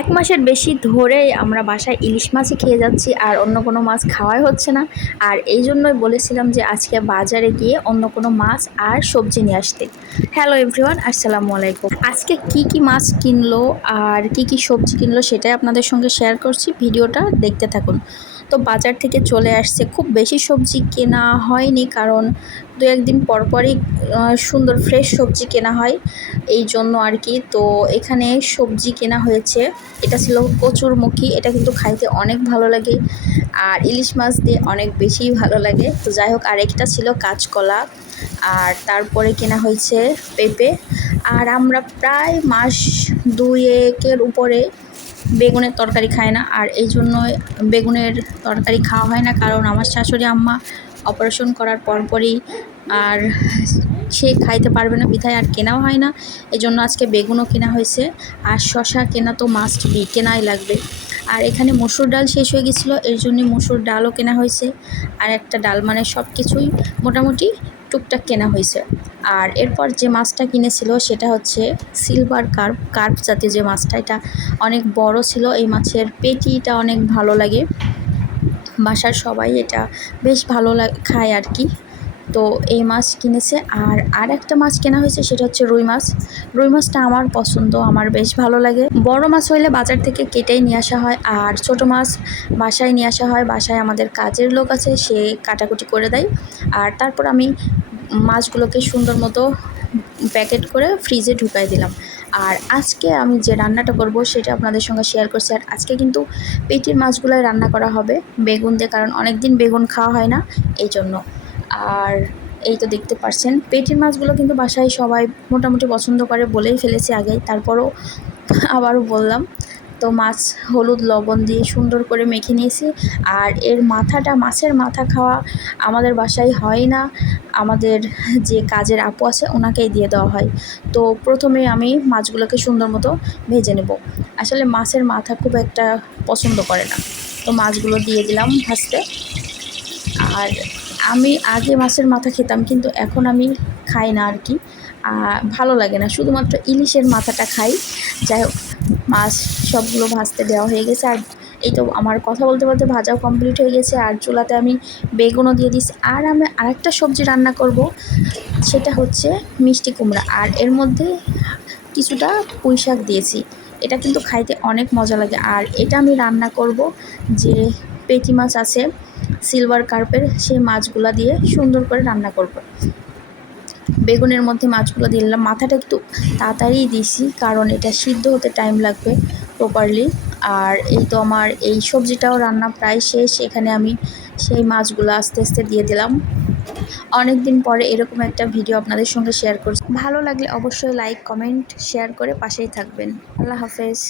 এক মাসের বেশি ধরেই আমরা বাসায় ইলিশ মাছই খেয়ে যাচ্ছি আর অন্য কোনো মাছ খাওয়াই হচ্ছে না। আর এই জন্যই বলেছিলাম যে আজকে বাজারে গিয়ে অন্য কোনো মাছ আর সবজি নিয়ে আসতে। হ্যালো এভরিওয়ান আসসালামু আলাইকুম। আজকে কি কি মাছ কিনলো আর কি কি সবজি কিনলো সেটাই আপনাদের সঙ্গে শেয়ার করছি, ভিডিওটা দেখতে থাকুন। তো বাজার থেকে চলে আসছে, খুব বেশি সবজি কেনা হয়নি কারণ দু একদিন পরপরই সুন্দর ফ্রেশ সবজি কেনা হয় এই জন্য আর কি। তো এখানে সবজি কেনা হয়েছে। এটা ছিল কচুরমুখী। এটা কিন্তু খাইতে অনেক ভালো লাগে। আর ইলিশ মাছ দিয়ে অনেক বেশি ভালো লাগে। তো যাই হোক আরেকটা ছিল কাঁচকলা। আর তারপরে কেনা হয়েছে পেঁপে। আর আমরা প্রায় মাস দুয়েকের উপরে বেগুনের তরকারি খায় না। আর এই জন্য বেগুনের তরকারি খাওয়া হয় না। কারণ আমার শাশুড়ি, আম্মা অপারেশন করার পরপরই আর সে খাইতে পারবে না বিধায় আর কেনাও হয় না। এই জন্য আজকে বেগুনও কেনা হয়েছে। আর শশা কেনা তো মাস্ট বি কেনাই লাগবে। আর এখানে মসুর ডাল শেষ হয়ে গেছিল, এর জন্য মসুর ডালও কেনা হয়েছে। আর একটা ডাল মানে সব কিছুই মোটামুটি টুকটাক কেনা হয়েছে। আর এরপর যে মাছটা কিনেছিল, সেটা হচ্ছে সিলভার কার্প কার্প জাতীয় যে মাছটা, এটা অনেক বড় ছিল। এই মাছের পেটিটা অনেক ভালো লাগে। বাসার সবাই এটা বেশ ভালো খায় আর কি। তো এই মাছ কিনেছে আর আর একটা মাছ কেনা হয়েছে সেটা হচ্ছে রুই মাছ। রুই মাছটা আমার পছন্দ, আমার বেশ ভালো লাগে। বড় মাছ হইলে বাজার থেকে কেটেই নিয়ে আসা হয় আর ছোট মাছ বাসায় নিয়ে আসা হয়, বাসায় আমাদের কাজের লোক আছে সে কাটাকুটি করে দেয়। আর তারপর আমি মাছগুলোকে সুন্দর মতো প্যাকেট করে ফ্রিজে ঢুকাই দিলাম। আর আজকে আমি যে রান্নাটা করব সেটা আপনাদের সঙ্গে শেয়ার করছি। আর আজকে কিন্তু পেটির মাছগুলোই রান্না করা হবে বেগুন দিয়ে, কারণ অনেক দিন বেগুন খাওয়া হয় না, এই জন্য। আর এই তো দেখতে পাচ্ছেন পেটির মাছগুলো কিন্তু বাসায় সবাই মোটামুটি পছন্দ করে বলেই ফেলেছি আগে তারপরও আবারও বললাম। তো মাছ, হলুদ লবণ দিয়ে সুন্দর করে মেখে নিয়েছি। আর এর মাথাটা, মাছের মাথা খাওয়া আমাদের বাসায় হয় না। আমাদের যে কাজের আপু আছে, ওনাকেই দিয়ে দেওয়া হয়। তো প্রথমে আমি মাছগুলোকে সুন্দর মতো ভেজে নেব। আসলে মাছের মাথা খুব একটা পছন্দ করে না। তো মাছগুলো দিয়ে দিলাম ভাজতে। আর আমি আগে মাছের মাথা খেতাম, কিন্তু এখন আমি খাই না আর কি। ভালো লাগে না। শুধুমাত্র ইলিশের মাথাটা খাই। যাই হোক মাছ সবগুলো ভাজতে দেওয়া হয়ে গেছে। আর এই তো আমার কথা বলতে বলতে ভাজাও কমপ্লিট হয়ে গেছে। আর চুলাতে আমি বেগুনও দিয়ে দিচ্ছি আর আমি আরেকটা সবজি রান্না করব, সেটা হচ্ছে মিষ্টি কুমড়া। আর এর মধ্যে কিছুটা পুঁই শাক দিয়েছি। এটা কিন্তু খাইতে অনেক মজা লাগে। আর এটা আমি রান্না করব যে পেটি মাছ আছে সিলভার কার্পের সেই মাছগুলা দিয়ে সুন্দর করে রান্না করব। বেগুনের মধ্যে মাছগুলো দিয়ে দিলাম। মাথাটা একটু তাড়াতাড়ি দিছি, কারণ এটা সিদ্ধ হতে টাইম লাগবে প্রপারলি আর এই তো আমার এই সবজিটাও রান্না প্রায় শেষ, এখানে আমি সেই মাছগুলো আস্তে আস্তে দিয়ে দিলাম। অনেক দিন পরে এরকম একটা ভিডিও আপনাদের সঙ্গে শেয়ার করছি। ভালো লাগলে অবশ্যই লাইক কমেন্ট শেয়ার করে পাশেই থাকবেন। আল্লাহ হাফেজ।